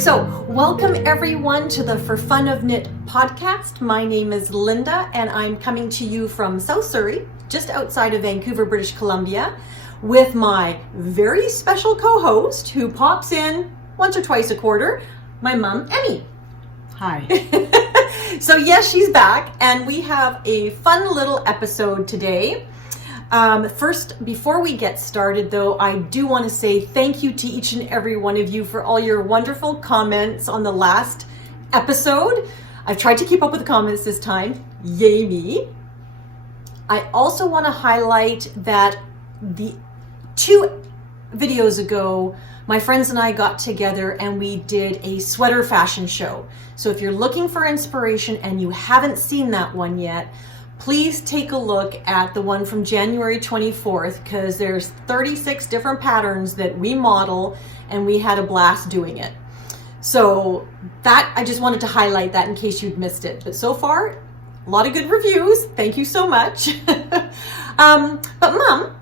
So, welcome everyone to the For Fun of Knit podcast. My name is Linda and I'm coming to you from South Surrey, just outside of Vancouver, British Columbia, with my very special co-host who pops in once or twice a quarter, my mom, Emmy. Hi. So yes, she's back and we have a fun little episode today. First, before we get started though, I do want to say thank you to each and every one of you for all your wonderful comments on the last episode. I've tried to keep up with the comments this time. Yay me. I also want to highlight that the 2 videos ago, my friends and I got together and we did a sweater fashion show. So if you're looking for inspiration and you haven't seen that one yet, please take a look at the one from January 24th because there's 36 different patterns that we model and we had a blast doing it. So that, I just wanted to highlight that in case you'd missed it. But so far, a lot of good reviews. Thank you so much. But Mom,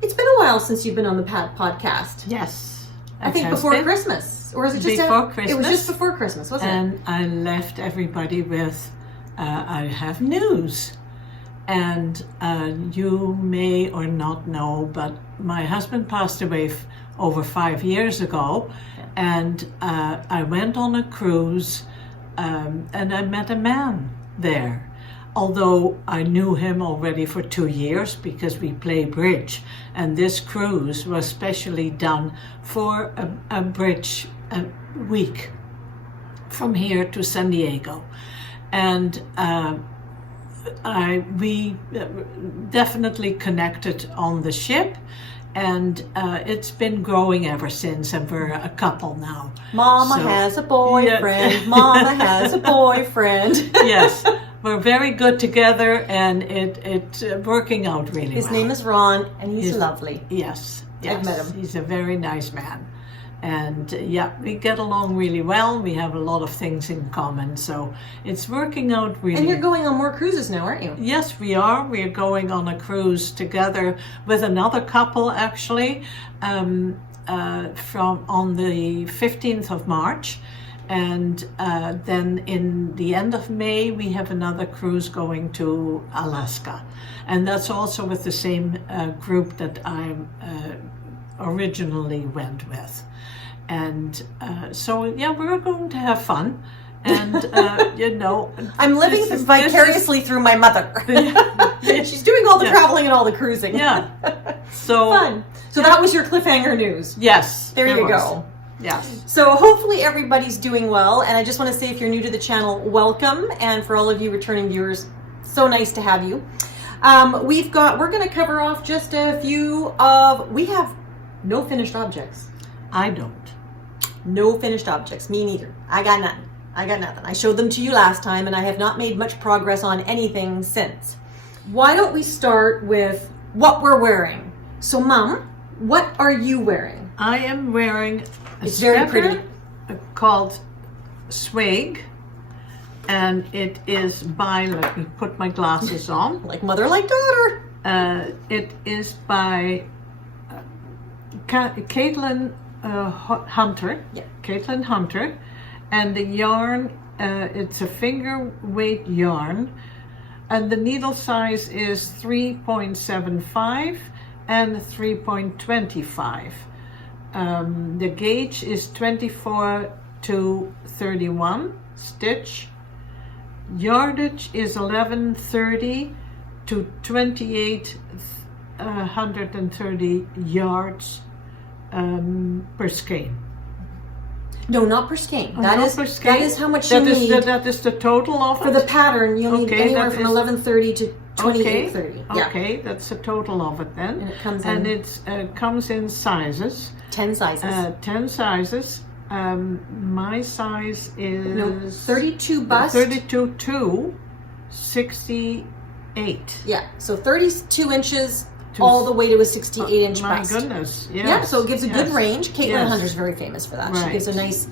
it's been a while since you've been on the podcast. Yes. I think before Christmas. Or was it just before Christmas? It was just before Christmas, wasn't it? And I left everybody with, I have news. And you may or not know, but my husband passed away over 5 years ago. Yeah. And I went on a cruise and I met a man there. Although I knew him already for 2 years because we play bridge. And this cruise was specially done for a bridge week from here to San Diego. And we definitely connected on the ship, and it's been growing ever since, and we're a couple now. Mama has a boyfriend. Yeah. Mama has a boyfriend. Yes, we're very good together, and it's working out really well. His name is Ron, and he's lovely. Yes, I've met him. He's a very nice man. And yeah, we get along really well. We have a lot of things in common, so it's working out really. And you're going on more cruises now, aren't you? Yes, we are. We're going on a cruise together with another couple, actually, from on the 15th of March. And then in the end of May, we have another cruise going to Alaska. And that's also with the same group that I originally went with. And so, yeah, we're going to have fun. And, you know. I'm living vicariously through my mother. She's doing all the traveling and all the cruising. Yeah. So fun. So that was your cliffhanger news. Yes. There you go. Yes. So hopefully everybody's doing well. And I just want to say, if you're new to the channel, welcome. And for all of you returning viewers, so nice to have you. We're going to cover off just a few we have no finished objects. I don't. No finished objects. Me neither. I got nothing. I showed them to you last time and I have not made much progress on anything since. Why don't we start with what we're wearing? So Mom, what are you wearing? I am wearing a sweater called Zweig, and it is by, let me put my glasses on. Like mother, like daughter. It is by Caitlin Hunter. Yeah. Caitlin Hunter, and the yarn, it's a finger weight yarn, and the needle size is 3.75 and 3.25. The gauge is 24 to 31 stitch. Yardage is 1130 to 2830 yards per skein. No, not per skein. That is how much you need. That is the total of for it? the pattern. You'll need anywhere from 1130 to 2830. Okay, that's the total of it then. And it comes in. And it comes in sizes. 10 sizes. 10 sizes. My size is 32 bust. 32 to 68. Yeah, so 32 inches all the way to a 68-inch bust. My goodness, yes. Yeah, so it gives a good range. Caitlin Hunter's very famous for that. Right. She gives a nice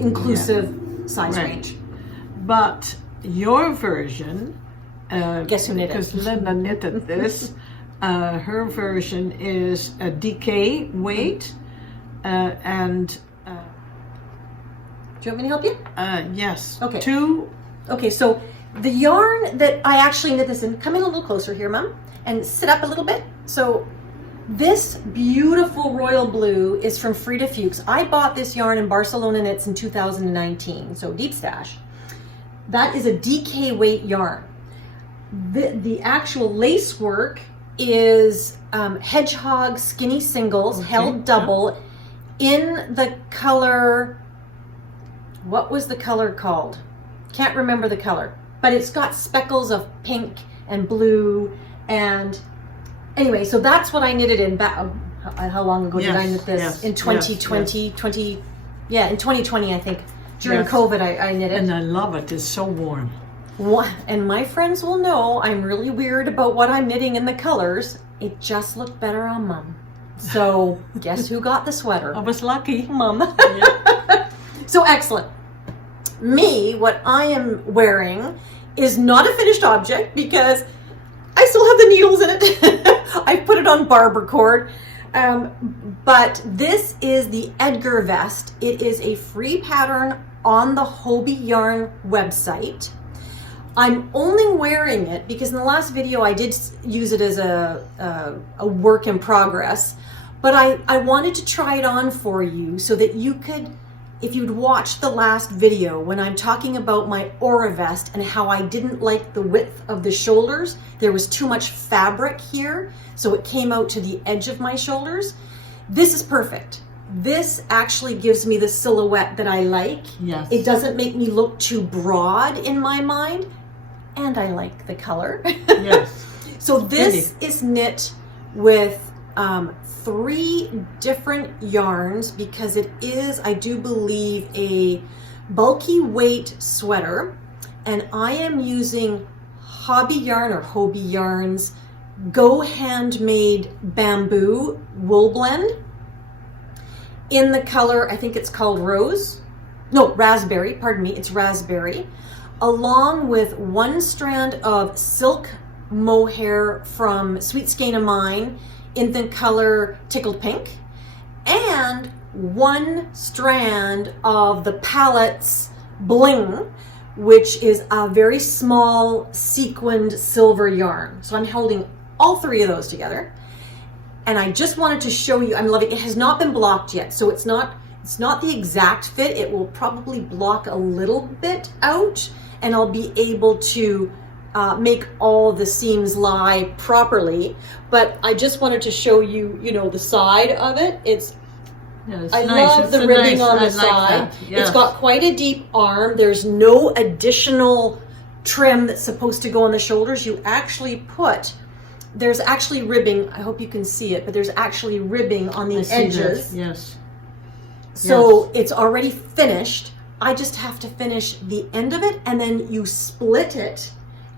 inclusive size range. But your version, guess who knitted? Because Linda knitted this. Her version is a DK weight, and you want me to help you? Yes. Okay. 2. Okay, so the yarn that I actually knit this in, come in a little closer here, Mom, and sit up a little bit. So this beautiful royal blue is from Frida Fuchs. I bought this yarn in Barcelona Knits in 2019, so deep stash. That is a DK weight yarn. The actual lace work is hedgehog skinny singles, held double, in the color, what was the color called? Can't remember the color, but it's got speckles of pink and blue. And anyway, so that's what I knitted in. How long ago did I knit this? In 2020, in 2020, I think. During COVID, I knit it. And I love it. It's so warm. And my friends will know I'm really weird about what I'm knitting in the colors. It just looked better on Mom. So guess who got the sweater? I was lucky. Mom. So excellent. Me, what I am wearing is not a finished object because I still have the needles in it. I put it on barber cord. But this is the Edgar vest. It is a free pattern on the Hobie Yarn website. I'm only wearing it because in the last video I did use it as a work in progress, but I wanted to try it on for you so that you could, if you'd watched the last video when I'm talking about my Aura vest and how I didn't like the width of the shoulders, there was too much fabric here, so it came out to the edge of my shoulders. This is perfect. This actually gives me the silhouette that I like. Yes. It doesn't make me look too broad in my mind, and I like the color. Yes. So this is knit with 3 different yarns because it is, I do believe, a bulky weight sweater, and I am using Hobie Yarn or Hobie Yarns Go Handmade Bamboo Wool Blend in the color, I think it's called raspberry, pardon me, it's raspberry, along with 1 strand of silk mohair from Sweet Skein of Mine in the color Tickled Pink, and 1 strand of the Palettes Bling, which is a very small sequined silver yarn. So I'm holding all 3 of those together. And I just wanted to show you, I'm loving it. It has not been blocked yet, so it's not the exact fit. It will probably block a little bit out, and I'll be able to make all the seams lie properly. But I just wanted to show you, the side of it. I love the ribbing on the side. Yes. It's got quite a deep arm. There's no additional trim that's supposed to go on the shoulders. You actually there's actually ribbing. I hope you can see it, but there's actually ribbing on the edges. Yes. So it's already finished. I just have to finish the end of it, and then you split it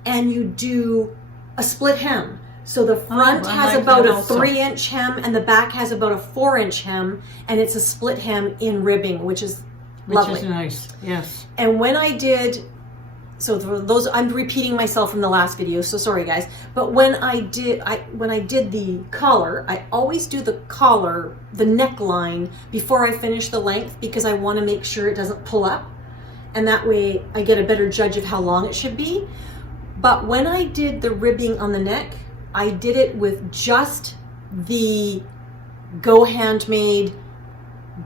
and you do a split hem. So the front has about a 3-inch hem and the back has about a 4-inch hem, and it's a split hem in ribbing, which is lovely. Which is nice, yes. And when I did, so for those, I'm repeating myself from the last video, so sorry guys, but when I did the collar, I always do the collar, the neckline, before I finish the length, because I want to make sure it doesn't pull up, and that way I get a better judge of how long it should be. But when I did the ribbing on the neck, I did it with just the Go Handmade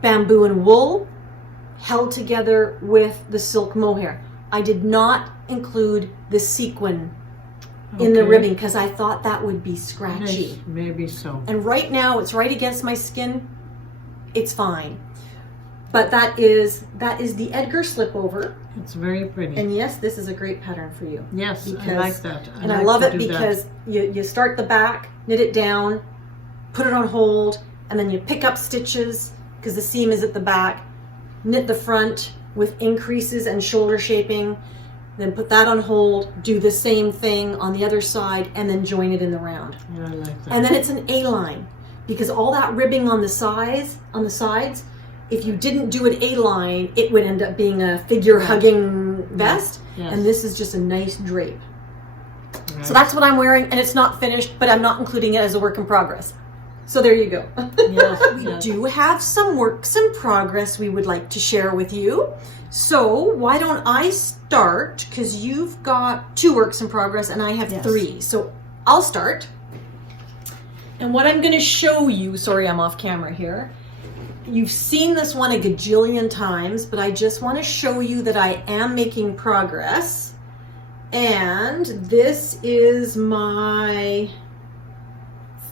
bamboo and wool held together with the silk mohair. I did not include the sequin in the ribbing because I thought that would be scratchy. Yes, maybe so. And right now it's right against my skin. It's fine. But that is the Edgar Slipover. It's very pretty. And yes, this is a great pattern for you. Yes, I like that. I love it because you start the back, knit it down, put it on hold, and then you pick up stitches because the seam is at the back, knit the front with increases and shoulder shaping, then put that on hold, do the same thing on the other side, and then join it in the round. Yeah, I like that. And then it's an A-line because all that ribbing on the sides, if you didn't do an A-line, it would end up being a figure-hugging vest. Yes. And this is just a nice drape. Right. So that's what I'm wearing, and it's not finished, but I'm not including it as a work in progress. So there you go. Yes, We yes. do have some works in progress we would like to share with you. So why don't I start, because you've got 2 works in progress and I have Yes. 3. So I'll start. And what I'm going to show you, sorry I'm off camera here, you've seen this one a gajillion times, but I just want to show you that I am making progress. And this is my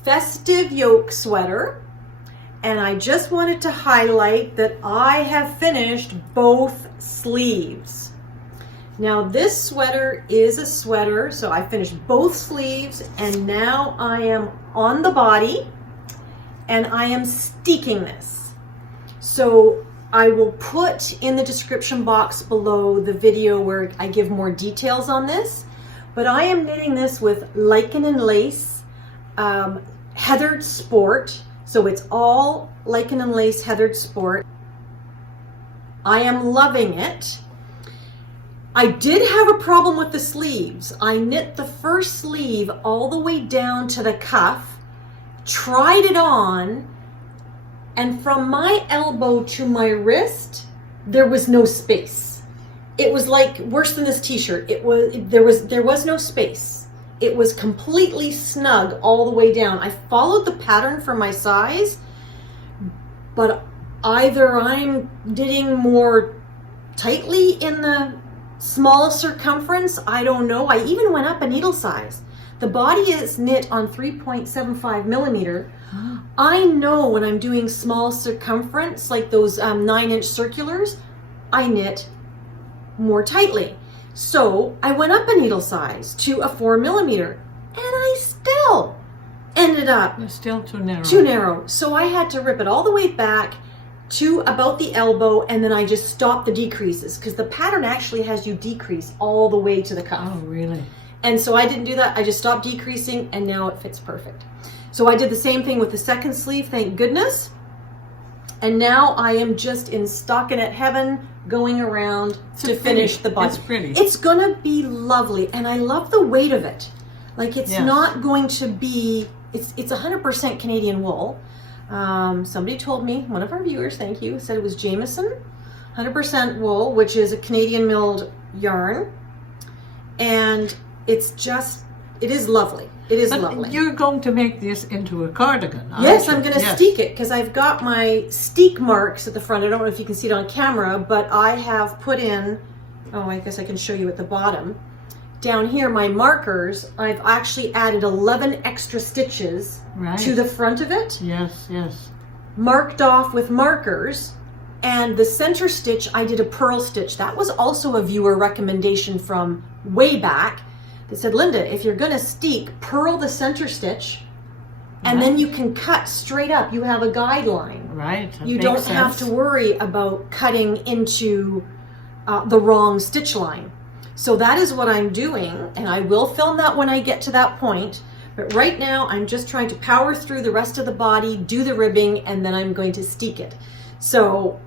Festive Yoke sweater, and I just wanted to highlight that I have finished both sleeves. Now this sweater is a sweater, so I finished both sleeves, and now I am on the body and I am steeking this. So I will put in the description box below the video where I give more details on this, but I am knitting this with lichen and lace, heathered sport, so it's all lichen and lace heathered sport. I am loving it. I did have a problem with the sleeves. I knit the first sleeve all the way down to the cuff, tried it on, and from my elbow to my wrist, there was no space. It was like worse than this t-shirt. There was no space. It was completely snug all the way down. I followed the pattern for my size, but either I'm knitting more tightly in the small circumference, I don't know. I even went up a needle size. The body is knit on 3.75 millimeter. I know when I'm doing small circumference, like those 9-inch circulars, I knit more tightly. So I went up a needle size to a 4 millimeter, and I still ended up It's still too narrow. too narrow. So I had to rip it all the way back to about the elbow, and then I just stopped the decreases, because the pattern actually has you decrease all the way to the cuff. Oh, really? And so I didn't do that. I just stopped decreasing, and now it fits perfect. So I did the same thing with the second sleeve, thank goodness. And now I am just in stockinette heaven, going around to finish the body. It's pretty. It's gonna be lovely, and I love the weight of it. Like, it's Yes. not going to be, it's 100% Canadian wool. Somebody told me, one of our viewers, thank you, said it was Jameson 100% wool, which is a Canadian milled yarn. And it's just, it is lovely. It is But lovely. you're going to make this into a cardigan, aren't Yes, you? I'm going to Yes. steek it, because I've got my steek marks at the front. I don't know if you can see it on camera, but I have put in, oh, I guess I can show you at the bottom. Down here, my markers, I've actually added 11 extra stitches Right. to the front of it, Yes, yes. marked off with markers. And the center stitch, I did a purl stitch. That was also a viewer recommendation from way back. They said, Linda, if you're going to steek, purl the center stitch, and then you can cut straight up. You have a guideline. Right. that You makes don't have sense. to worry about cutting into the wrong stitch line. So that is what I'm doing, and I will film that when I get to that point. But right now, I'm just trying to power through the rest of the body, do the ribbing, and then I'm going to steek it. So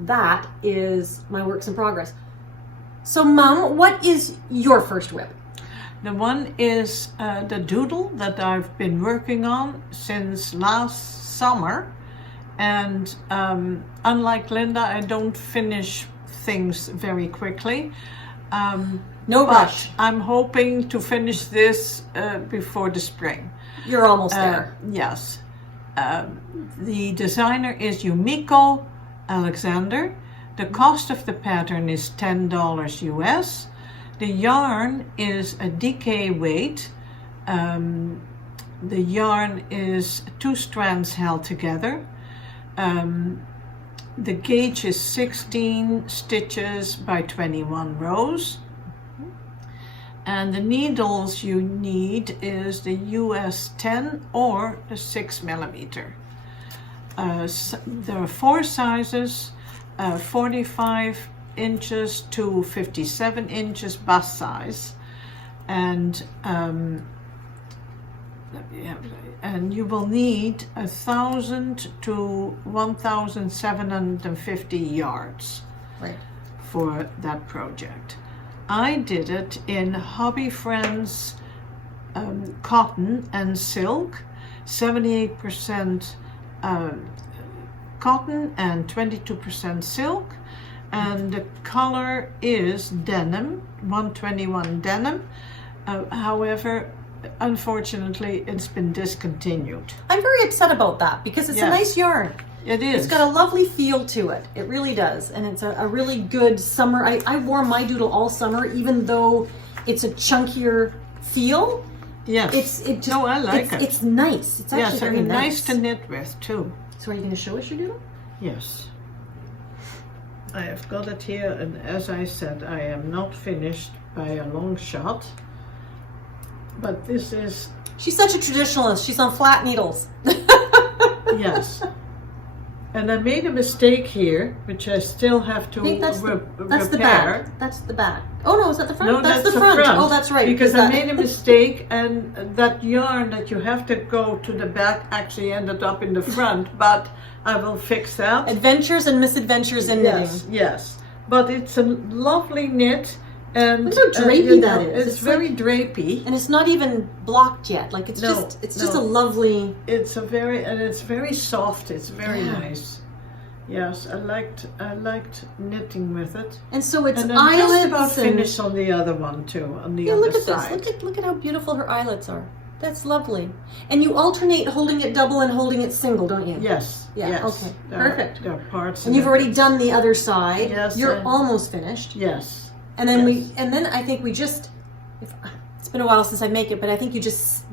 that is my works in progress. So, Mom, what is your first whip? The one is the doodle that I've been working on since last summer. And unlike Linda, I don't finish things very quickly. No But rush. I'm hoping to finish this before the spring. You're almost there. Yes. The designer is Yumiko Alexander. The cost of the pattern is $10 US. The yarn is a DK weight. The yarn is 2 strands held together. The gauge is 16 stitches by 21 rows. And the needles you need is the US 10 or the 6 millimeter. There are 4 sizes, 45 inches to 57 inches bust size. And you will need 1,000 to 1,750 yards Right. for that project. I did it in Hobby Friends cotton and silk. 78% cotton and 22% silk. And the color is denim, 121 denim. However, unfortunately, it's been discontinued. I'm very upset about that because it's a nice yarn. It is. It's got a lovely feel to it. It really does. And it's a really good summer. I wore my doodle all summer, even though it's a chunkier feel. Yes. I like it. It's nice. It's actually very and nice. nice to knit with too. So are you going to show us your doodle? Yes. I have got it here, and as I said, I am not finished by a long shot. But this is... She's such a traditionalist. She's on flat needles. Yes. And I made a mistake here, which I still have to that's repair. The back. That's the back. Oh no, is that the front? No, that's the front. Oh, that's right. Because I made a mistake, and that yarn that you have to go to the back actually ended up in the front, but I will fix that. Adventures and misadventures in knitting. Yes. But it's a lovely knit. And look how drapey that is. It's very drapey, and it's not even blocked yet. Like it's just a lovely. It's very soft. It's very nice. Yes, I liked knitting with it. And so it's and eyelets. I'm just about finished on the other one too. On the other look at side. this. Look at how beautiful her eyelets are. That's lovely. And you alternate holding it double and holding it single, don't you? Yes. Yeah. Yes. Okay. Perfect. There are parts. And you've already done the other side. Yes. You're almost finished. Yes. And then I think it's been a while since I make it, but I think you just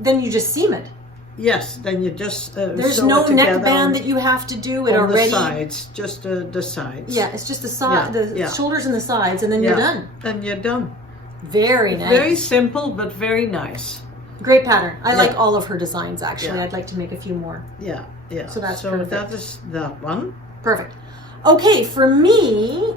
seam it. Yes, then you just there's no neckband that you have to do. It already. The sides, just the sides. Yeah, it's just the side, shoulders and the sides, and then you're done. Then you're done. Very nice. Very simple, but very nice. Great pattern. I like all of her designs. Actually, I'd like to make a few more. Yeah. So perfect. that is that one. Perfect. Okay, for me.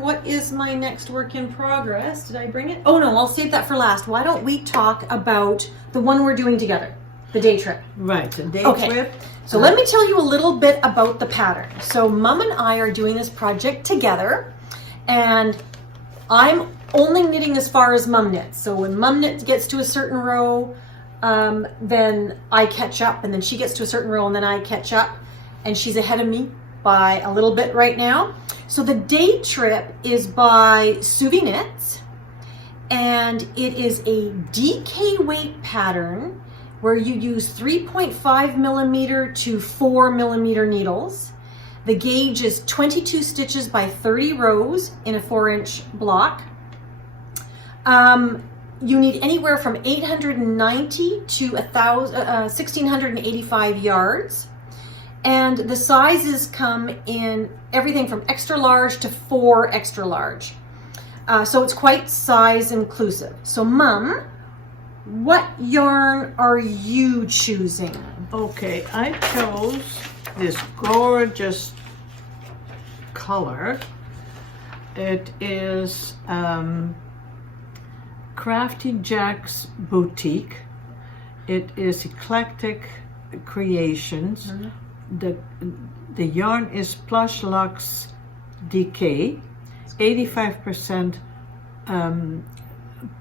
What is my next work in progress? Did I bring it? Oh no, I'll save that for last. Why don't we talk about the one we're doing together, the day trip? Right, the day trip. So let me tell you a little bit about the pattern. So Mum and I are doing this project together, and I'm only knitting as far as Mum knits. So when Mum knit gets to a certain row, then I catch up, and then she gets to a certain row, and then I catch up, and she's ahead of me by a little bit right now. So the day trip is by SuviKnits, and it is a DK weight pattern where you use 3.5 millimeter to 4 millimeter needles. The gauge is 22 stitches by 30 rows in a 4-inch block. You need anywhere from 890 to 1,685 yards. And the sizes come in everything from extra large to 4 extra large. So it's quite size inclusive. So Mum, what yarn are you choosing? Okay, I chose this gorgeous color. It is Crafty Jack's Boutique. It is Eclectic Creations. Mm-hmm. The yarn is Plush Luxe DK, 85%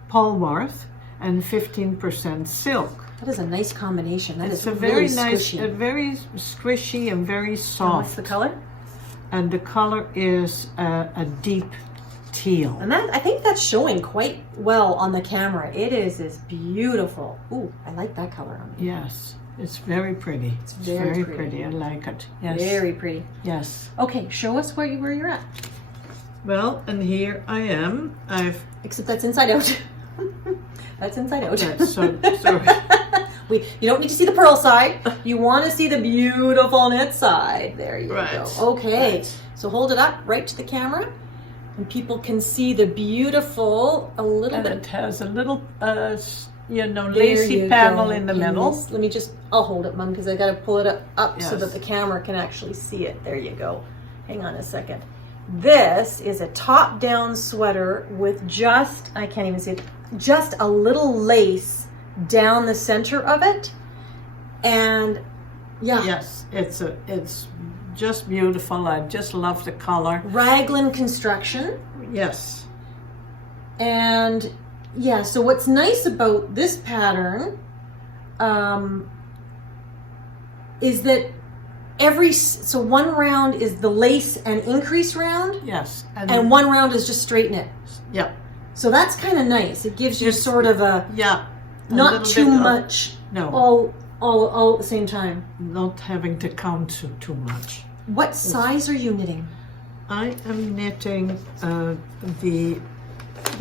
Polwarth and 15% silk. That is a nice combination. It's a very nice, very squishy and very soft. And what's the color? And the color is a deep teal. And I think that's showing quite well on the camera. It is beautiful. Ooh, I like that color on me. Yes. It's very pretty. It's very pretty. I like it. Yes. Very pretty. Yes. Okay, show us where you're at. Well, and here I am. Except that's inside out. That's inside out. That's so sorry. You don't need to see the purl side. You want to see the beautiful knit side. There you go. Okay. Right. So hold it up right to the camera, and people can see the beautiful. It has a little. Lacy panel in the middle. I'll hold it, Mum, because I got to pull it up so that the camera can actually see it. There you go. Hang on a second. This is a top-down sweater with I can't even see it, just a little lace down the center of it. And yes, it's just beautiful. I just love the color. Raglan construction. Yes. And so what's nice about this pattern is that so one round is the lace and increase round, Yes. and one round is just straight knit. Yeah. So that's kind of nice. It gives you sort of a not too much all at the same time. Not having to count too much. What size are you knitting? I am knitting the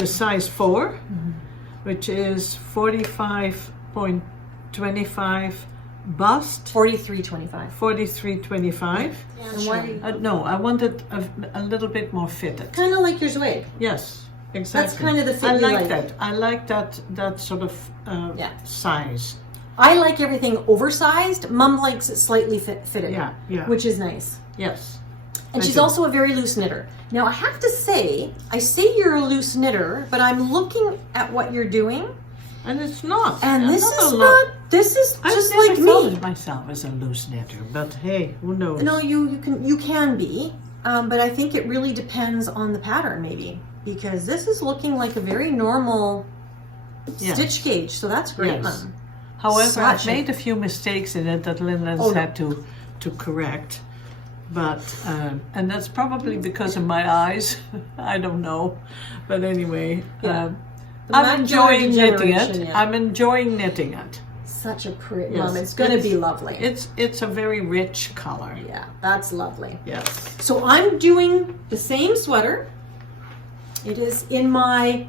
size 4, which is 45.25 bust. 43.25. 43.25. And why? No, I wanted a little bit more fitted. Kind of like your Zweig. Yes, exactly. That's kind of the fit I you like that. I like that sort of size. I like everything oversized. Mom likes it slightly fitted. Yeah. Which is nice. Yes. And she's also a very loose knitter. Now I have to say, I say you're a loose knitter, but I'm looking at what you're doing. And it's not. And this is not, this is just like me. I thought of myself as a loose knitter, but hey, who knows? No, you can be, but I think it really depends on the pattern maybe, because this is looking like a very normal stitch gauge, so that's great, Mom. However, I've made a few mistakes in it that Linda's had to correct. But, and that's probably because of my eyes. I don't know. But anyway, I'm enjoying knitting it. Yeah. I'm enjoying knitting it. Such a pretty, Mom. It's going to be lovely. It's a very rich color. Yeah, that's lovely. Yes. So I'm doing the same sweater. It is in my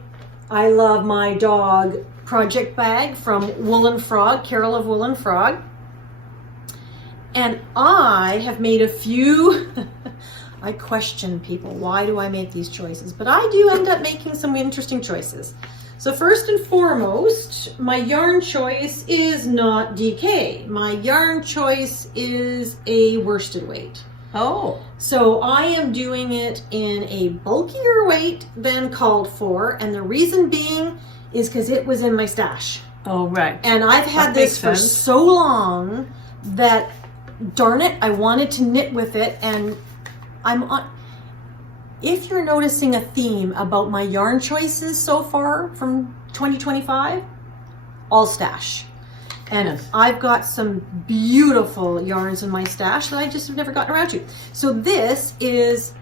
I Love My Dog project bag from Woolen Frog, Carol of Woolen Frog. And I have made a few, I question people, why do I make these choices? But I do end up making some interesting choices. So first and foremost, my yarn choice is not DK. My yarn choice is a worsted weight. Oh. So I am doing it in a bulkier weight than called for. And the reason being is because it was in my stash. Oh, right. And I've had this for so long that, darn it, I wanted to knit with it. And if you're noticing a theme about my yarn choices so far from 2025, all stash. And I've got some beautiful yarns in my stash that I just have never gotten around to. So this is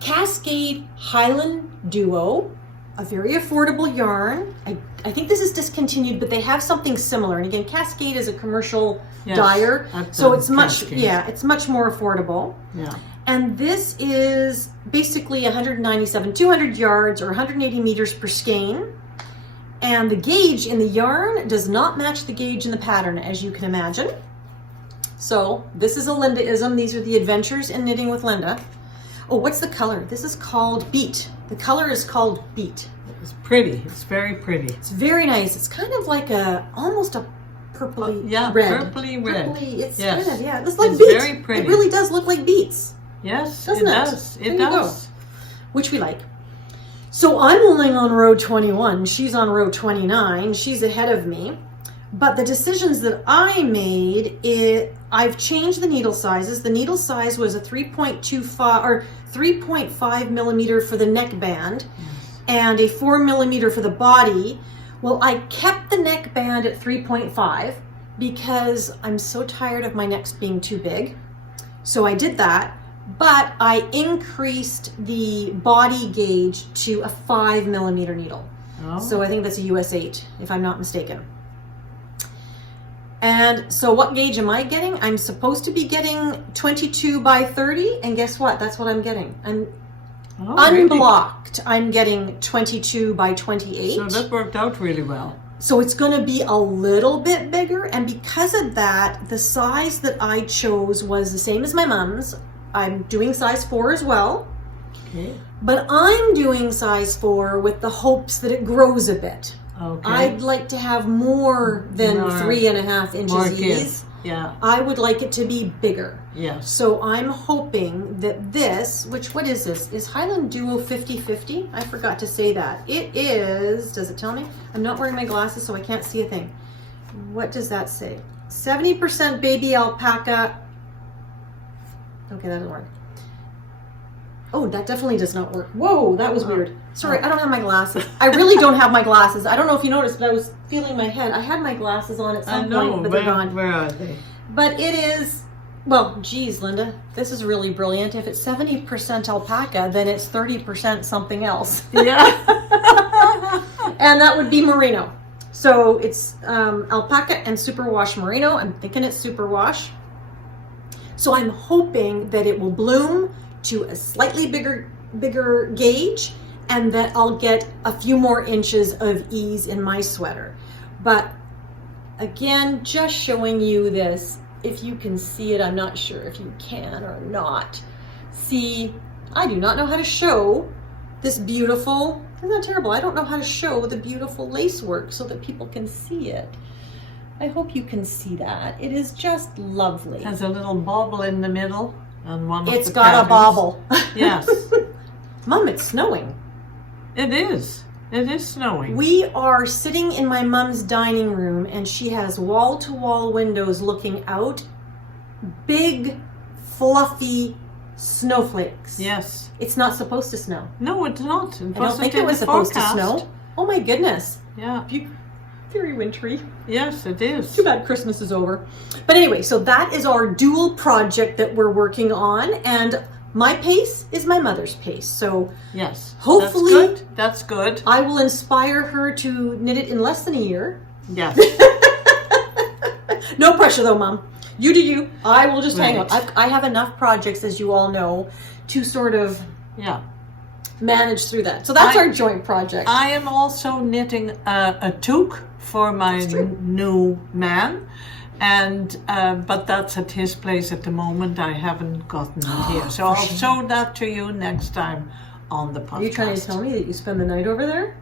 Cascade Highland Duo, a very affordable yarn. I think this is discontinued, but they have something similar. And again, Cascade is a commercial dyer, so it's much it's much more affordable. Yeah. And this is basically 197, 200 yards or 180 meters per skein. And the gauge in the yarn does not match the gauge in the pattern, as you can imagine. So this is a Linda-ism. These are the adventures in knitting with Linda. Oh, what's the color? This is called Beet. The color is called Beet. It's pretty. It's very pretty. It's very nice. It's kind of like almost a purpley red. Purpley red. Purpley, it's kind of, it looks like it's beet. Very pretty. It really does look like beets. Yes, doesn't it does. It does. Which we like. So I'm only on row 21. She's on row 29. She's ahead of me. But the decisions that I made, I've changed the needle sizes. The needle size was a 3.25 or 3.5 millimeter for the neckband and a 4 millimeter for the body. Well, I kept the neckband at 3.5 because I'm so tired of my necks being too big. So I did that. But I increased the body gauge to a 5 millimeter needle. Oh. So I think that's a US 8, if I'm not mistaken. And so what gauge am I getting? I'm supposed to be getting 22 by 30, and guess what? That's what I'm getting. I'm unblocked. Really? I'm getting 22 by 28. So that worked out really well. So it's going to be a little bit bigger, and because of that, the size that I chose was the same as my mom's. I'm doing size 4 as well. Okay. But I'm doing size 4 with the hopes that it grows a bit. Okay. I'd like to have more than 3.5 inches. Yeah. I would like it to be bigger. Yes. So I'm hoping that this, what is this? Is Highland Duo 50/50? I forgot to say that. It is, does it tell me? I'm not wearing my glasses, so I can't see a thing. What does that say? 70% baby alpaca. Okay, that doesn't work. Oh, that definitely does not work. Whoa, that was weird. Sorry, I don't have my glasses. I really don't have my glasses. I don't know if you noticed, but I was feeling my head. I had my glasses on at some point, but they're gone. Where are they? But it is, well, geez, Linda, this is really brilliant. If it's 70% alpaca, then it's 30% something else. Yeah. And that would be merino. So it's alpaca and superwash merino. I'm thinking it's superwash. So I'm hoping that it will bloom to a slightly bigger gauge, and that I'll get a few more inches of ease in my sweater. But again, just showing you this. If you can see it, I'm not sure if you can or not. See, I do not know how to show this beautiful, isn't that terrible? I don't know how to show the beautiful lace work so that people can see it. I hope you can see that. It is just lovely. It has a little bobble in the middle on one of the It's got patterns. a bobble. Yes. Mom, it's snowing. It is. It is snowing. We are sitting in my mom's dining room, and she has wall-to-wall windows looking out. Big, fluffy snowflakes. Yes. It's not supposed to snow. No, it's not. I don't think it was supposed to snow. Oh my goodness. Yeah. Very wintry. Yes, it is. Too bad Christmas is over. But anyway, so that is our dual project that we're working on, and my pace is my mother's pace. So yes, hopefully that's good. I will inspire her to knit it in less than a year. Yes. No pressure though, Mom. You do you. I will just hang Right. out. I have enough projects, as you all know, to sort of manage through that. So that's our joint project. I am also knitting a toque for my new man, and but that's at his place at the moment. I haven't gotten it here, so I'll show that to you next time on the podcast. Are you trying to tell me that you spend the night over there?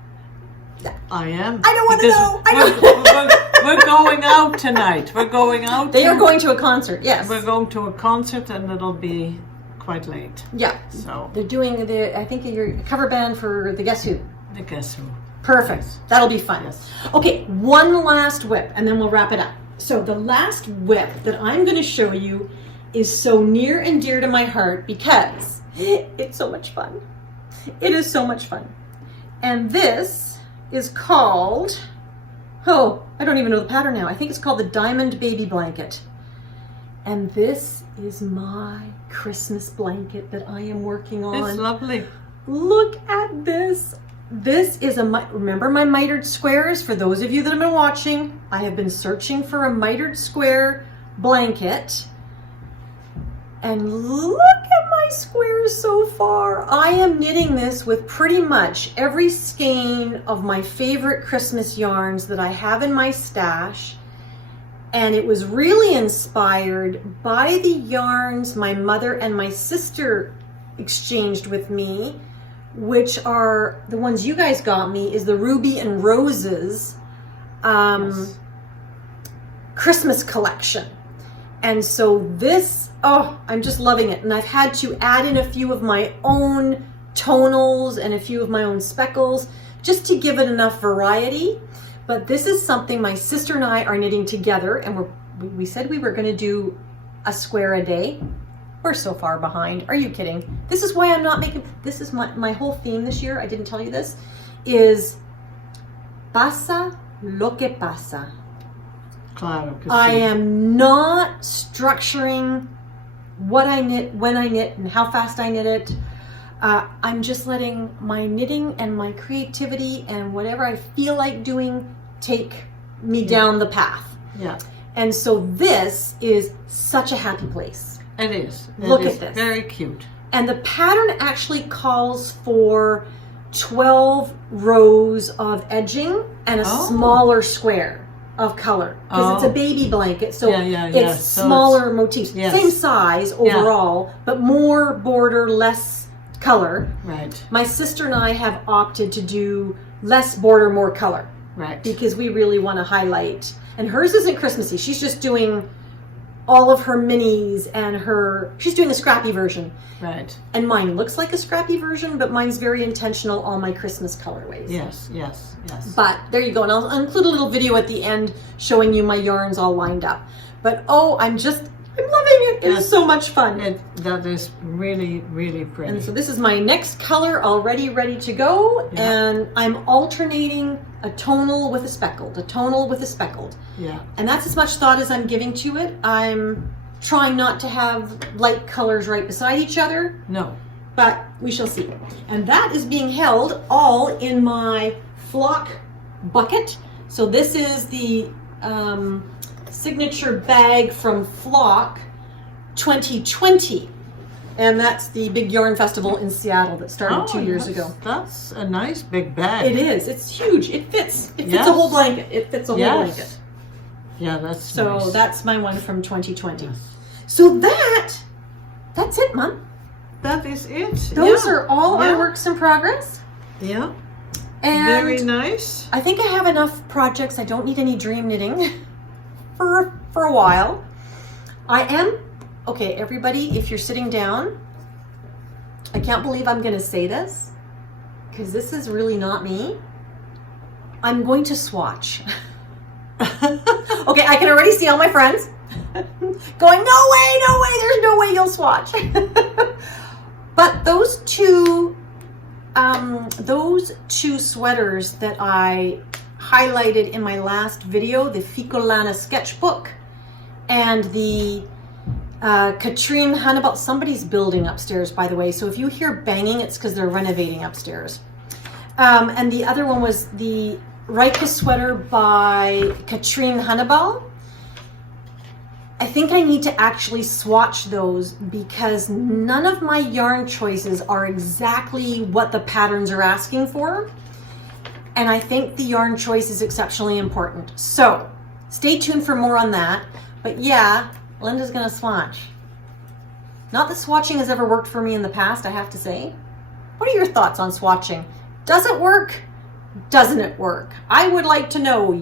I am. I don't want to know. We're going out tonight. We're going out. They are going to a concert. Yes. We're going to a concert, and it'll be quite late. Yeah. So they're doing I think your cover band for the Guess Who. The Guess Who. Perfect. That'll be fun. Yes. Okay, one last whip, and then we'll wrap it up. So the last whip that I'm going to show you is so near and dear to my heart because it's so much fun. It is so much fun. And this is called, I don't even know the pattern now. I think it's called the Diamond Baby Blanket. And this is my Christmas blanket that I am working on. It's lovely. Look at this. This is remember my mitered squares? For those of you that have been watching, I have been searching for a mitered square blanket. And look at my squares so far. I am knitting this with pretty much every skein of my favorite Christmas yarns that I have in my stash. And it was really inspired by the yarns my mother and my sister exchanged with me, which are the ones you guys got me, is the Ruby and Roses Christmas collection. And so this, I'm just loving it. And I've had to add in a few of my own tonals and a few of my own speckles just to give it enough variety. But this is something my sister and I are knitting together, and we said we were going to do a square a day. We're so far behind. Are you kidding? This is why I'm not making, this is my whole theme this year, I didn't tell you this, is pasa lo que pasa. Claro que I sí. am not structuring what I knit, when I knit, and how fast I knit it. I'm just letting my knitting and my creativity and whatever I feel like doing take me down the path. Yeah. And so this is such a happy place. It is. Look at this. Very cute. And the pattern actually calls for 12 rows of edging and a smaller square of color. Because it's a baby blanket, so it's So smaller motifs. yes. Same size overall, but more border, less color. Right. My sister and I have opted to do less border, more color. Right. Because we really want to highlight. And hers isn't Christmassy. She's just doing all of her minis and she's doing a scrappy version. Right. And mine looks like a scrappy version, but mine's very intentional, all my Christmas colorways. Yes, yes, yes. But there you go. And I'll include a little video at the end showing you my yarns all lined up. But I'm just I'm loving it. It's so much fun. That is really, really pretty. And so this is my next color already ready to go. Yeah. And I'm alternating a tonal with a speckled, a tonal with a speckled. Yeah. And that's as much thought as I'm giving to it. I'm trying not to have light colors right beside each other. No. But we shall see. And that is being held all in my flock bucket. So this is the signature bag from Flock 2020. And that's the big yarn festival in Seattle that started 2 years ago. That's a nice big bag. It is. It's huge. It fits. It fits a whole blanket. It fits a whole blanket. Yeah, that's so nice. That's my one from 2020. Yes. So that's it, Mom. That is it. Those are all our works in progress. Yeah. And very nice. I think I have enough projects. I don't need any dream knitting for a while. Okay, everybody, if you're sitting down, I can't believe I'm going to say this because this is really not me. I'm going to swatch. Okay, I can already see all my friends going, no way, there's no way you'll swatch. But those two sweaters that I highlighted in my last video, the Ficolana sketchbook and the Katrine Hannibal, somebody's building upstairs, by the way. So if you hear banging, it's because they're renovating upstairs. And the other one was the Rika sweater by Katrine Hannibal. I think I need to actually swatch those because none of my yarn choices are exactly what the patterns are asking for. And I think the yarn choice is exceptionally important. So stay tuned for more on that. But yeah, Linda's gonna swatch. Not that swatching has ever worked for me in the past, I have to say. What are your thoughts on swatching? Does it work? Doesn't it work? I would like to know.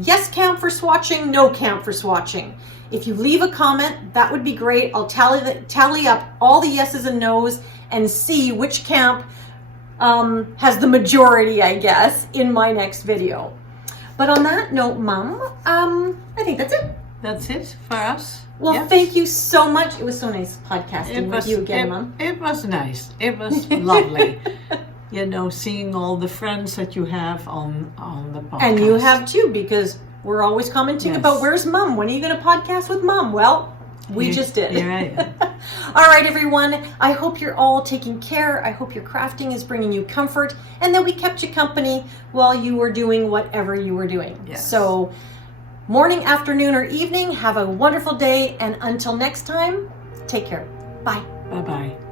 Yes camp for swatching, no camp for swatching. If you leave a comment, that would be great. I'll tally up all the yeses and nos and see which camp has the majority, I guess, in my next video. But on that note, Mom, I think that's it. That's it for us. Well, thank you so much. It was so nice podcasting with you again, Mom. It was nice. It was lovely. You know, seeing all the friends that you have on the podcast. And you have too, because we're always commenting about where's Mom? When are you going to podcast with Mom? Well, we just did. Here I am. All right, everyone. I hope you're all taking care. I hope your crafting is bringing you comfort and that we kept you company while you were doing whatever you were doing. Yes. So morning, afternoon, or evening, have a wonderful day. And until next time, take care. Bye. Bye-bye.